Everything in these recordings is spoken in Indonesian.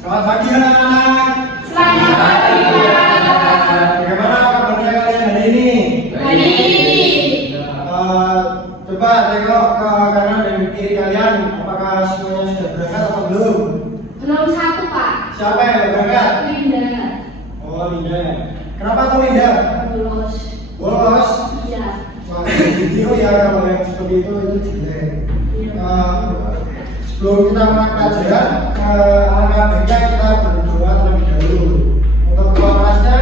Selamat pagi anak-anak. Selamat pagi Pak. Bagaimana kabarnya kalian hari ini? Baik. Coba tengok ke kanan dan kiri kalian. Apakah semuanya sudah berangkat atau belum? Belum satu Pak. Siapa yang berangkat? Linda. Oh, Linda. Kenapa tuh Linda? Bolos. Bolos? Iya. Wah, video ya kalau yang seperti itu jelek. Sebelum kita mulai pelajaran, alangkah baiknya kita berdoa terlebih dahulu. Untuk ketua kelasnya,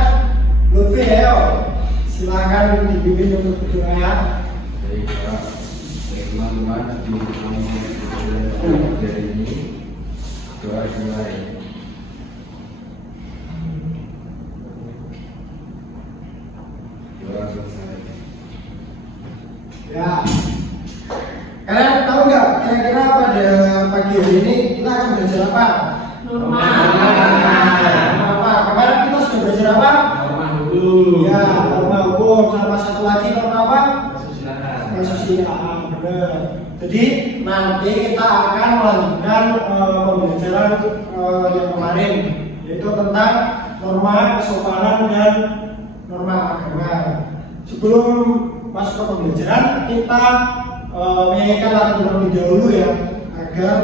Lutfi ayo, silakan dipimpin untuk berdoa ya. Baik Pak, teman-teman di hari ini doa dimulai. Doa selesai. Ya. Kalian tahu nggak kira-kira pada pagi hari ini kita akan belajar apa? Apa? Kemarin kita sudah belajar apa? Norma hukum. Ya, norma hukum. Sama satu lagi norma apa? Kesusilaan. Kesusilaan. Benar. Jadi nanti kita akan melanjutkan pembelajaran yang kemarin, yaitu tentang norma kesopanan dan norma agama. Sebelum masuk ke pembelajaran, kita menyanyikan lagu terlebih dahulu ya, agar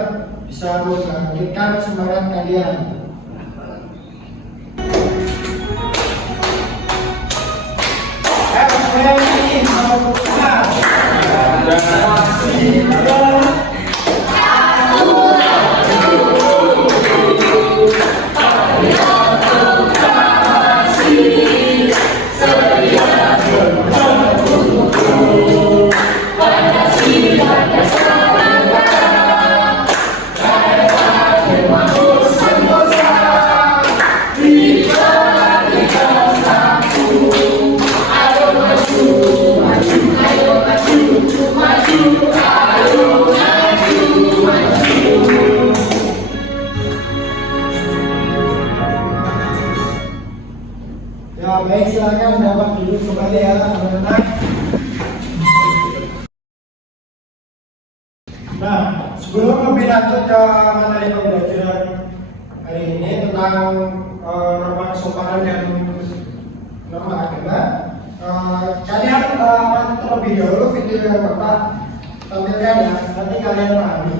bisa membangkitkan semangat kalian. Semuanya nyanyi, mau putar. Ya baik, silakan dapat duduk kembali ya anak-anak. Nah, sebelum lebih lanjut ke materi pembelajaran hari ini tentang norma kesopanan dan norma agama, kalian terlebih dahulu video yang Bapak tampilkan ya, nanti kalian pahami.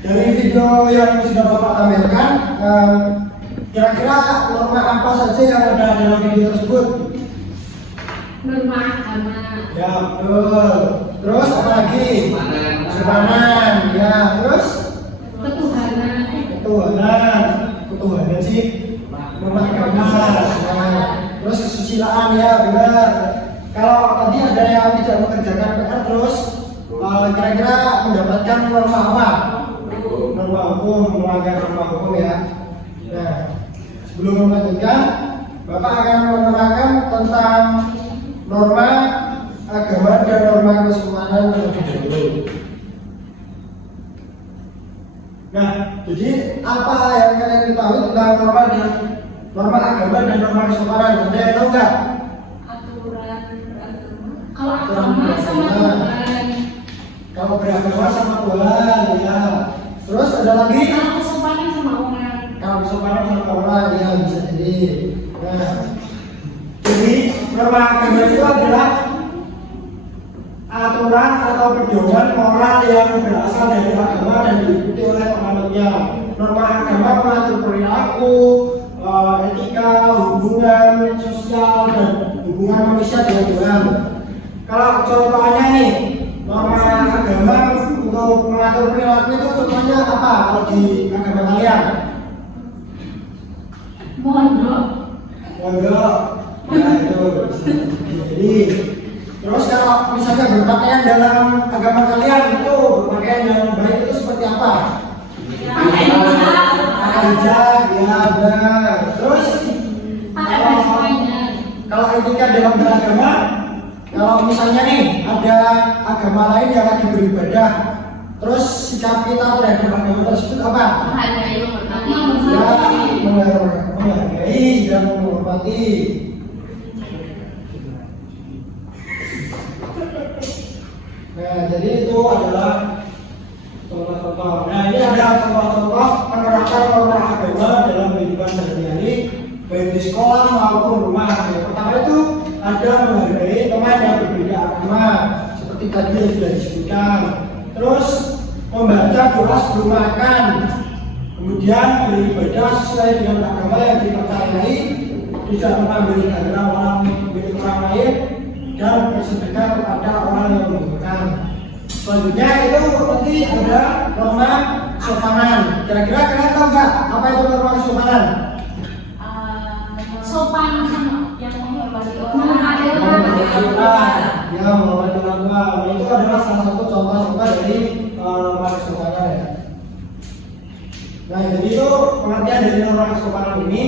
Dari video yang sudah Bapak tampilkan, kira-kira norma apa saja yang ada dalam video tersebut? Norma agama. Ya, betul. Terus apa lagi? Kesopanan. Ya, terus Ketuhanan. Ketuhanan sih. Norma agama. Nah, terus kesusilaan ya, benar. Kalau tadi ada yang tidak mengerjakan PR terus, kira-kira mendapatkan norma apa? Norma hukum, melanggar norma hukum ya. Nah, sebelum melanjutkan, Bapak akan menerangkan tentang norma agama dan norma kesopanan terlebih dahulu. Nah, jadi apa yang kalian tahu tentang norma agama dan norma kesopanan? Ada yang tahu nggak? Aturan beragama. Kalau agama sama Tuhan. Kalau beragama sama Tuhan, ya. Terus ada lagi? Kalau kesopanan sama orang. Kalau kesopanan sama orang, ya bisa jadi. Nah, jadi norma agama itu adalah aturan atau pedoman moral yang berasal dari agama dan diikuti oleh penganutnya. Norma agama mengatur perilaku, etika, hubungan sosial dan hubungan manusia dengan Tuhan. Kalau contohnya nih, norma agama untuk mengatur perilaku itu contohnya apa kalau di agama kalian? Mondok. Mondok. Nah itu. Jadi terus kalau misalnya berpakaian dalam agama kalian itu berpakaian yang baik itu seperti apa? Pakai hijab. Pakai hijab, ya benar. Terus Pakai baju panjang. kalau etika dalam beragama, kalau misalnya nih ada agama lain yang lagi beribadah, terus sikap kita terhadap agama tersebut apa? Menghargai, Ya, menghargai dan menghormati. Nah, jadi itu adalah contoh-contoh. Nah, ini ada contoh-contoh penerapan norma agama dalam kehidupan sehari-hari, baik di sekolah maupun rumah. Yang pertama itu ada menghargai teman yang berbeda agama, seperti tadi yang sudah disebutkan. Terus membaca doa sebelum makan, kemudian beribadah sesuai dengan agama yang dipercayai, tidak mengambil harta orang milik orang lain, dan bersedekah kepada orang yang membutuhkan. Selanjutnya itu nanti ada norma kesopanan. Kira-kira kalian tahu nggak apa itu norma kesopanan? Sopan sama Yang menghormati Menghormati orang. Ya, menghormati orang tua. Itu adalah salah satu contoh-contoh dari norma kesopanan ya. Nah, jadi itu pengertian dari norma kesopanan ini.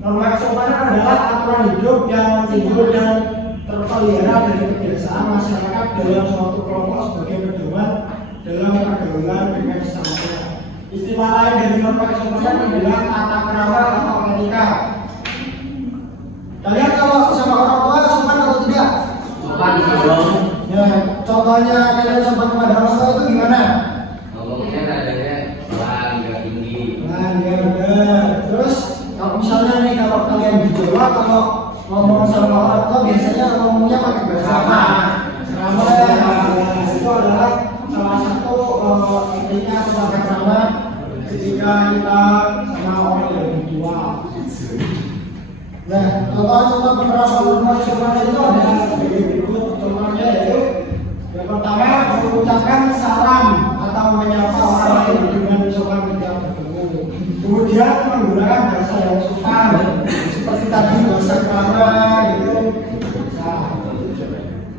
Norma kesopanan adalah aturan hidup yang timbul dan terpelihara dari kebiasaan masyarakat dalam suatu kelompok sebagai pedoman dalam pergaulan dengan sesamanya. Istilah lain dari norma kesopanan adalah tata krama atau etika. Kalian kalau sama orang tua sopan atau tidak? Sopan dong. Ya, contohnya kalian sopan kepada orang tua itu gimana? Ngomongnya nadanya pelan, nggak tinggi. Nah, ya benar. Terus kalau misalnya nih kalau kalian di Jawa kalau ngomong sama orang tua biasanya ngomongnya pakai bahasa apa? Serama. Nah, itu adalah salah satu etika atau tata krama ketika kita sama orang yang lebih tua. Nah, contoh-contoh penerapan norma kesopanan itu ada sebagai berikut. Contohnya yaitu yang pertama mengucapkan salam atau menyapa orang lain dengan sopan ketika bertemu. Kemudian menggunakan bahasa yang sopan seperti tadi bahasa krama gitu. Nah,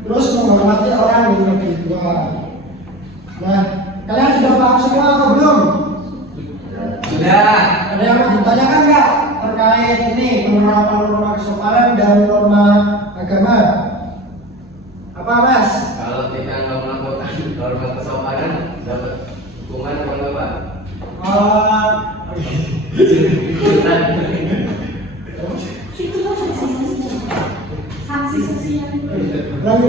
terus menghormati orang yang lebih tua. Nah, kalian sudah paham semua atau belum? Sudah. Ada yang mau ditanyakan nggak terkait ini penerapan norma kesopanan dan norma agama? Apa Mas? Kalau kita nggak melakukan norma kesopanan, dapat hukuman apa enggak, Pak? sanksi sosial. Lagi.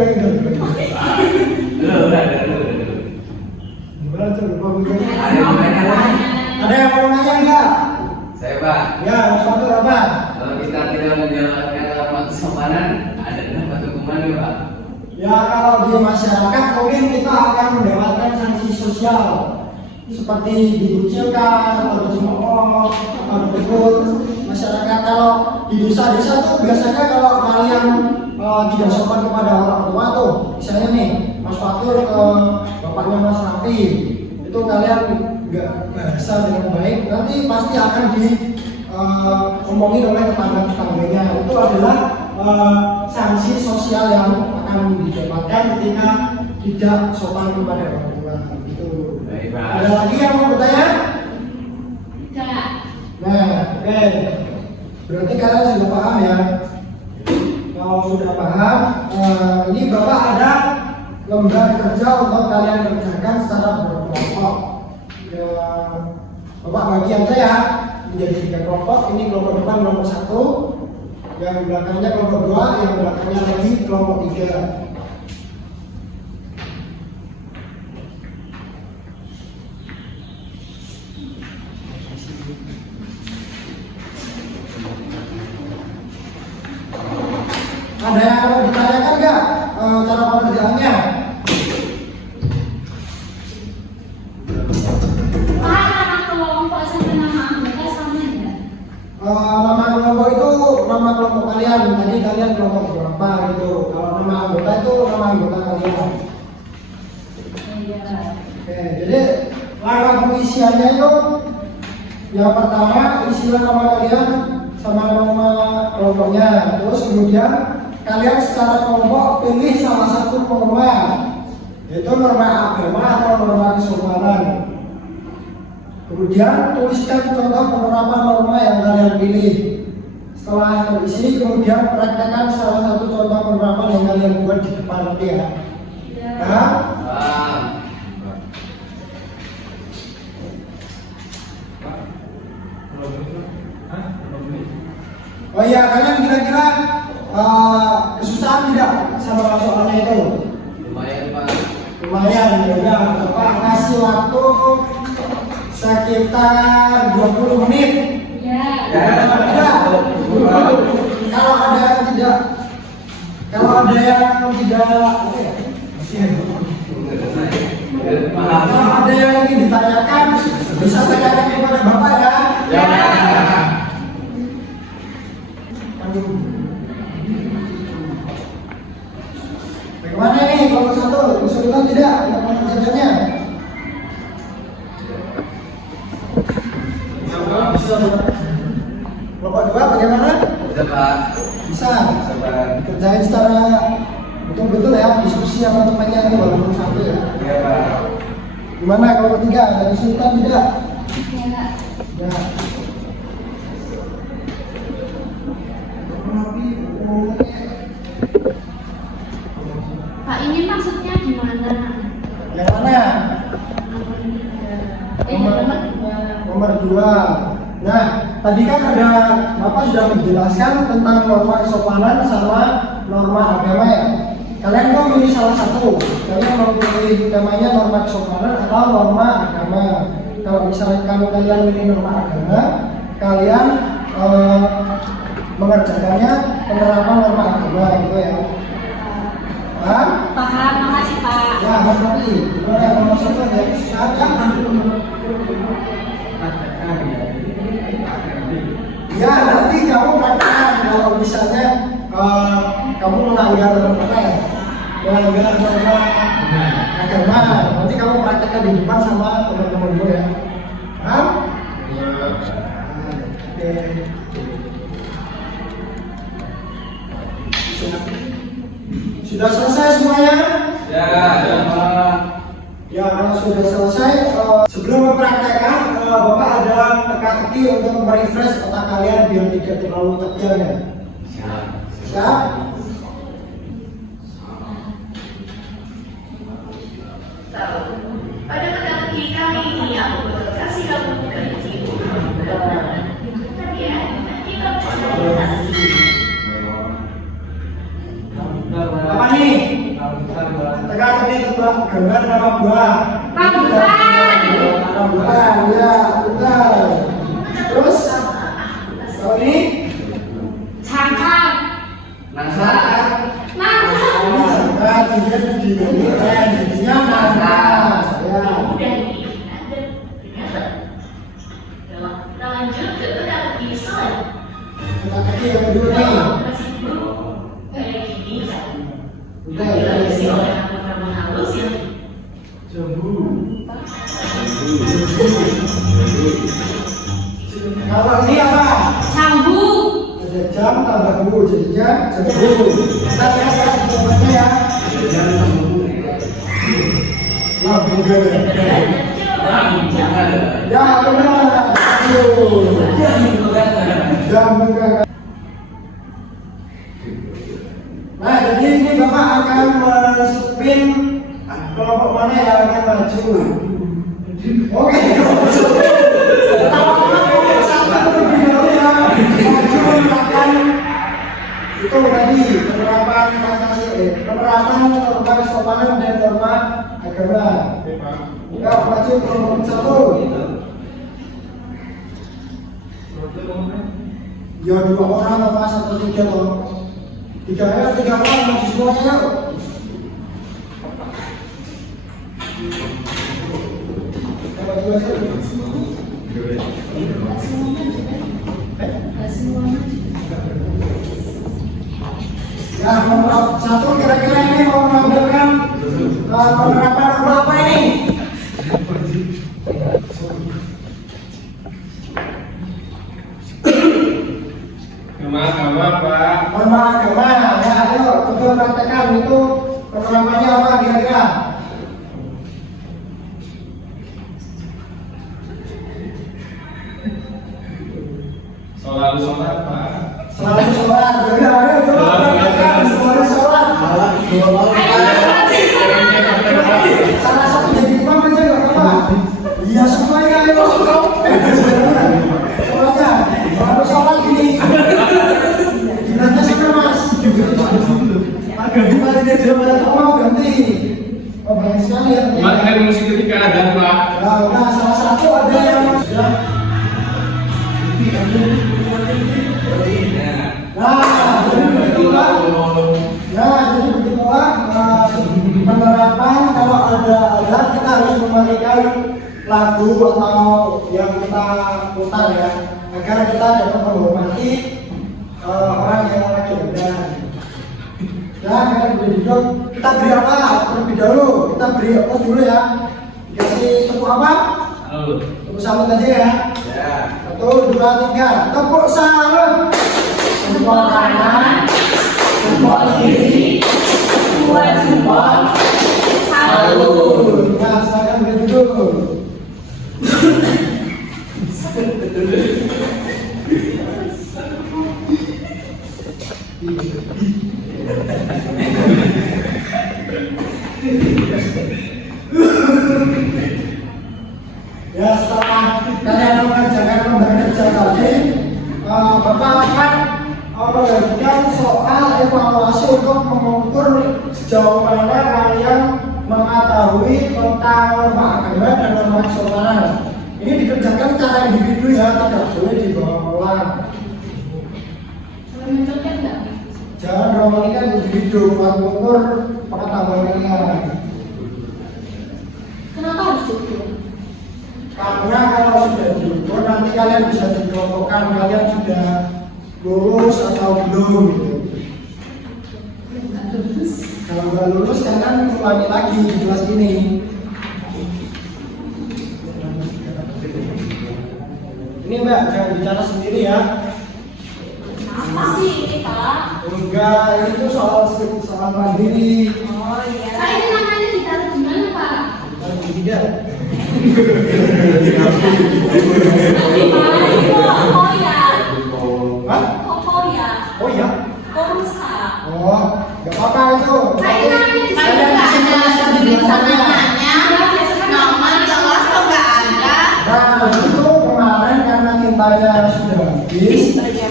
Udah. Gimana tuh? Lupa gue. Ada yang mau nanya lagi? Ada yang mau nanya nggak? Saya, Pak. Ya, suatu apa? Kalau kita tidak menjalankan norma kesopanan, ada dapat hukuman nggak, Pak? Ya, kalau di masyarakat mungkin kita akan mendapatkan sanksi sosial seperti dikucilkan atau dicemooh atau dipukul. Masyarakat kalau di desa-desa tuh biasanya kalau kalian tidak sopan kepada orang tua tuh, misalnya nih Mas Fatur ke bapaknya Mas Rafi, itu kalian nggak bahasa dengan baik, nanti pasti akan diomongin oleh tetangga-tetangganya. Itu adalah sanksi sosial yang akan didapatkan ketika tidak sopan kepada orang tua. Itu. Baik, Pak. Ada lagi yang mau bertanya? Tidak. Nah, oke. Berarti kalian sudah paham ya? Kalau sudah paham, ini Bapak ada lembar kerja untuk kalian kerjakan secara berkelompok. Ya, Bapak bagi aja ya. menjadi 3 kelompok. Ini kelompok depan nomor 1, yang belakangnya kelompok 2, yang belakangnya lagi kelompok 3. Ada yang mau ditanyakan nggak cara pengerjaannya? Pak, nama kelompok sama nama anggota sama enggak? Nama kelompok itu nama kelompok kalian. Tadi kalian kelompok berapa gitu. Kalau nama anggota itu nama anggota kalian. Iya. Oke, jadi langkah pengisiannya itu yang pertama isilah nama kalian sama nama kelompoknya. Terus kemudian kalian secara kelompok pilih salah satu norma, yaitu norma agama atau norma kesopanan. Kemudian tuliskan contoh penerapan norma yang kalian pilih. Setelah terisi, kemudian praktekkan salah satu contoh penerapan yang kalian buat di depan nanti ya. Ya? Oh iya, kalian kira-kira kesusahan tidak sama soalnya itu? Lumayan Pak. Lumayan, ya udah. Bapak kasih waktu sekitar 20 menit. Iya. Tidak. Kalau ada yang tidak, kalau ada yang ingin ditanyakan, bisa tanyakan kepada Bapak ya. Ya. Bagaimana nih kelompok 1? Kesulitan tidak untuk mengerjakannya? Bisa. Kelompok 2 bagaimana? Bisa Pak. Bisa. Bisa Pak. Kerjain secara betul-betul ya, diskusi sama temannya itu walaupun satu ya. Iya Pak. Gimana kelompok 3? Ada kesulitan tidak? Iya. Ya. Pak, ini maksudnya gimana? Yang mana? Nomor 2. Nah, tadi kan ada Bapak sudah menjelaskan tentang norma kesopanan sama norma agama ya. Kalian mau pilih salah satu. Kalian mau pilih temanya norma kesopanan atau norma agama. Kalau misalnya kalian pilih norma agama, kalian mengerjakannya penerapan norma agama gitu ya. Paham? Paham, makasih Pak. Ya, Mas Raffi, gimana nomor 1 ada kesusahan kan? Ya, nanti kamu praktekkan kalau misalnya kamu melanggar apa ya? Melanggar norma agama, nanti kamu praktekkan di depan sama teman-temanmu ya. Paham? Oke. Sudah selesai semuanya? Ya. Ya, kalau sudah selesai, sebelum mempraktekkan, Bapak ada teka-teki untuk merefresh otak kalian biar tidak terlalu tegang ya. Siap? Pada teka-teki kali ini aku bakal kasih kamu teka-teki. Ya, nanti kamu Apa nih? Teka-teki tebak gambar nama buah. Rambutan. Rambutan, ya, betul. Terus, kalau ini? Cangkang. Nangsa. Nangka. Ini jangka, tiga diberikan, jadinya nangka. Ya. udah nih, lanjut ke teka-teki selanjutnya. Teka-teki yang kedua nih. Masih dulu kayak gini kan? Udah, Diisi ya. oleh rambut-rambut halus yang Kalau ini apa? Jambu. Ada jam tambah bu, jadinya jambu. Kita lihat ya jawabannya ya. Lampu gaya. Ya benar. Jambu gaya. Nah, jadi ini Bapak akan men-spin kelompok mana yang akan maju. Oke, kelompok 1 Itu tadi penerapan norma kesopanan dan norma agama. Ya, maju ke nomor 1. Ya 2 orang apa 1 3 loh. 3 orang maju semuanya yuk. Ya, nomor 1 kira-kira ini mau mengambilkan penerapan norma apa ini? Norma agama Pak. Norma agama, ya ayo coba praktekkan itu penerapannya apa kira-kira? Selalu sholat Pak. Selalu sholat, ya ayo coba praktekkan selalu sholat. Salah satu jadi imam aja nggak apa-apa. Iya semuanya ayo. Semuanya selalu sholat gini. Gimana sih mas? Agak gimana dia jawaban mau ganti? Oh banyak sekali ya. Makan musik ketika ada Pak. Nah, salah satu ada yang sudah. Nah, jadi begitulah. Nah, jadi begitulah penerapan kalau ada alat kita harus memakai lagu atau yang kita putar ya, agar kita dapat menghormati orang yang lagi ada. Ya, kita beri apa? Terlebih dahulu kita beri apa dulu ya? Dikasih tepuk apa? Tepuk salut aja ya. Ya. 1, 2, 3. Tepuk salut. Tepuk kanan, tepuk kiri, 2 jempol, salut. Nah, silakan berduduk. Ya, setelah kalian mengerjakan lembar kerja tadi, Bapak akan membagikan soal evaluasi untuk mengukur sejauh mana kalian mengetahui tentang norma agama dan norma kesopanan. Ini dikerjakan secara individu ya, tidak boleh dibawa. Mencontek nggak? Jangan dong, ini kan individu buat mengukur pengetahuan kalian. Kenapa harus diukur? Karena kalau sudah diukur nanti kalian bisa dikelompokkan kalian sudah lulus atau belum gitu. Kalau nggak lulus jangan ulangi lagi di kelas ini. Ini Mbak, jangan bicara sendiri ya. Apa sih ini Pak? Enggak, ini tuh soal mandiri. Oh iya. Pak ini namanya ditaruh di mana Pak? Tidak. Di mana itu? Oh ya. Hah? Oh ya. Oh iya? Kok rusak? Oh, nggak apa-apa itu. Pak ini namanya di Kalian sana. bisa menjelaskan di belakangnya. Nomor kelas kok nggak ada? Nah, itu kemarin karena tintanya sudah habis,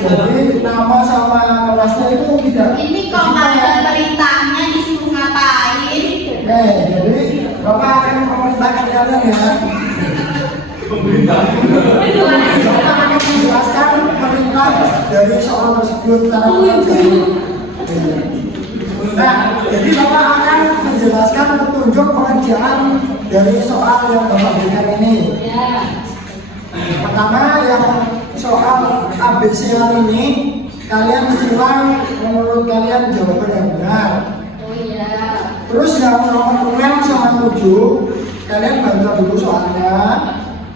jadi nama sama kelasnya itu tidak. Ini komandan perintahnya disuruh ngapain? Jadi Bapak akan memerintahkan kalian ya. Bapak akan menjelaskan perintah dari soal tersebut cara mengerjakan. Nah, jadi Bapak akan menjelaskan petunjuk pengerjaan dari soal yang Bapak berikan ini. Ya. Pertama yang soal ABC ini kalian ulang menurut kalian jawaban yang benar. Oh iya. Terus yang nomor 6 sama 7 kalian baca dulu soalnya.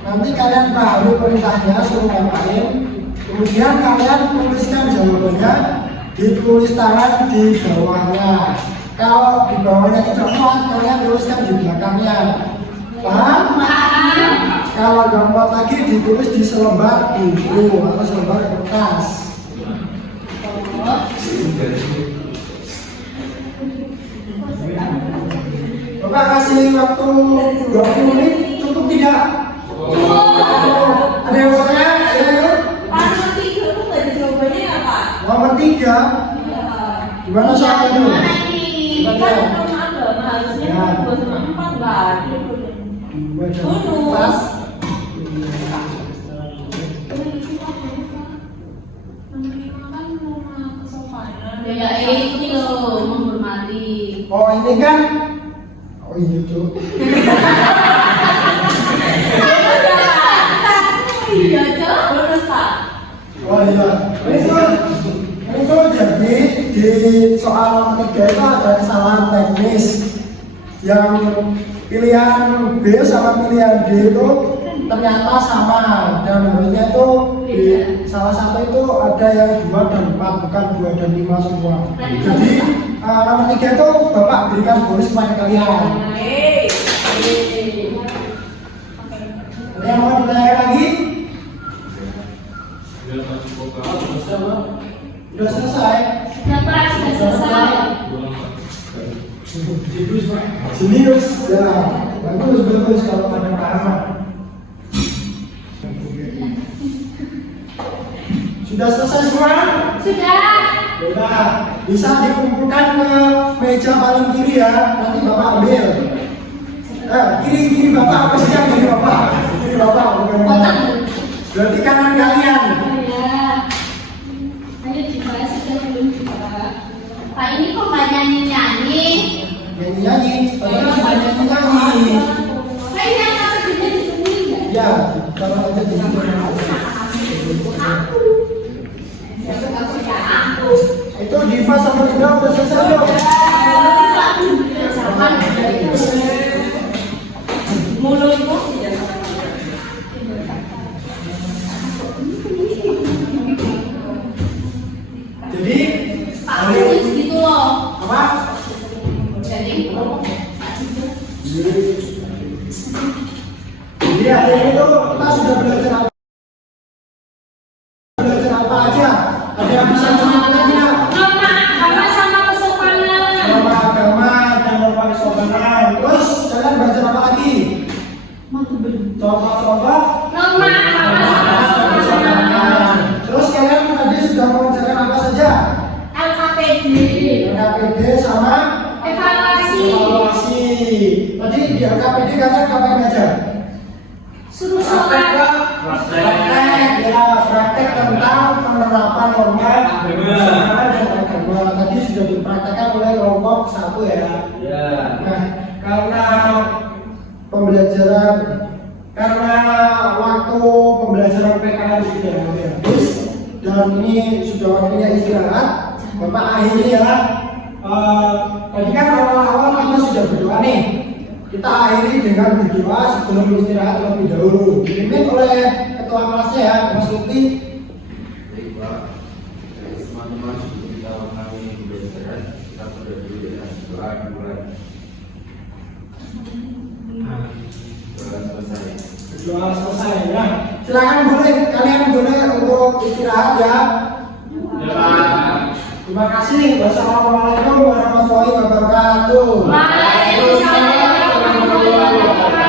Nanti kalian pahami perintahnya suruh ngapain. Kemudian kalian tuliskan jawabannya, ditulis tangan di bawahnya. Kalau di bawahnya tidak muat, kalian tuliskan di belakangnya. Paham? Paham. Kalau nggak muat lagi ditulis di selembar buku atau selembar kertas. Bapak kasih waktu 20 menit, cukup tidak? Ada yang bertanya? Ada yang? Nomor 3 tuh nggak ada jawabannya ya Pak? Nomor 3, Gimana soalnya dulu? Gimana ini? Kan rumah agama harusnya Ya. 2/4 lah. Pas. Ya itu loh menghormati. Oh ini kan. Oh iya tuh. Iya, Cok. Bonus, Pak. Oh iya. Itu jadi di soal nomor 3 itu ada kesalahan teknis yang pilihan B sama pilihan D itu ternyata sama dan harusnya itu di salah satu itu ada yang 2 dan 4 bukan 2 dan 5 semua. Jadi nomor 3 itu Bapak berikan bonus kepada kalian. Ada yang mau ditanyakan lagi? Sudah selesai. Dapat sudah selesai. Serius ya, bagus kalau ada paham. Sudah selesai semua? Sudah. Sudah. Bisa dikumpulkan ke meja paling kiri ya. Nanti Bapak ambil. Kiri Bapak apa sih yang kiri Bapak? Kiri Bapak bukan Kotak. berarti kanan kalian. Oh ya. Ayo dibahas sudah belum juga. Pak, ini kok nggak nyanyi-nyanyi? Nyanyi. Padahal banyak nyanyi. Saya yang apa kerja di sini enggak? Ya, kalau aja di sini. Itu Diva sama Linda udah selesai dong. Mulutmu Jadi gitu loh. apa? Jadi Jadi hari ini tuh kita sudah belajar apa aja? Ada yang bisa contohkan tidak? Norma agama sama kesopanan. Norma agama dan norma kesopanan. Terus kalian belajar apa lagi? Contoh-contoh Norma agama sama kesopanan. Terus kalian tadi sudah mengerjakan apa saja? LKPD. LKPD sama Evaluasi. evaluasi. Tadi di LKPD kalian ngapain aja? Suruh sholat. Praktek ya, praktek tentang penerapan norma kesopanan dan agama. Tadi sudah dipraktekkan oleh kelompok 1 ya. Ya. Nah, karena waktu pembelajaran PKN sudah habis dan ini sudah waktunya istirahat, Bapak akhiri ya. Tadi kan awal-awal kita sudah berdoa nih. Kita akhiri dengan berdoa sebelum istirahat terlebih dahulu. Dipimpin oleh ketua kelasnya ya, Mas Lutfi. Baik, Pak. Teman-teman, sebelum kita mengalami pembelajaran, kita berdoa dulu ya. Doa dimulai. Doa selesai. Doa selesai ya. Silakan kalian boleh untuk istirahat ya. Terima kasih. Wassalamualaikum warahmatullahi wabarakatuh. Waalaikumsalam warahmatullahi wabarakatuh.